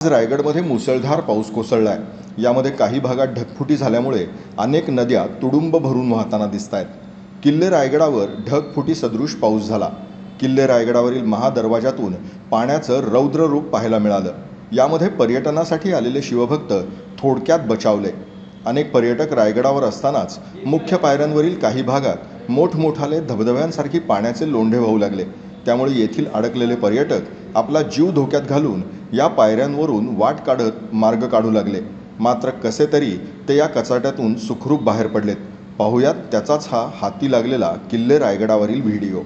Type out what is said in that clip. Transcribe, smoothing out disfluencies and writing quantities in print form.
आज रायगडमध्ये मुसळधार पाऊस कोसळलाय। यामध्ये काही भागात ढगफुटी झाल्यामुळे अनेक नद्या तुडुंब भरून वाहताना दिसतायत। किल्ले रायगडावर ढगफुटी सदृश पाऊस झाला। किल्ले रायगडावरील महादरवाजातून पाण्याचं रौद्र रूप पाहायला मिळालं। यामध्ये पर्यटनासाठी आलेले शिवभक्त थोडक्यात बचावले। अनेक पर्यटक रायगडावर असतानाच मुख्य पायऱ्यांवरील काही भागात मोठमोठाले धबधब्यांसारखी पाण्याचे लोंढे वाहू लागले। त्यामुळे येथील अडकलेले पर्यटक आपला जीव धोक्यात घालून या पायऱ्यांवरून वाट काढत मार्ग काढू लागले। मात्र कसे तरी ते या कचाट्यातून सुखरूप बाहेर पडलेत। पाहुयात त्याचाच हा हाती लागलेला किल्ले रायगडावरील व्हिडिओ।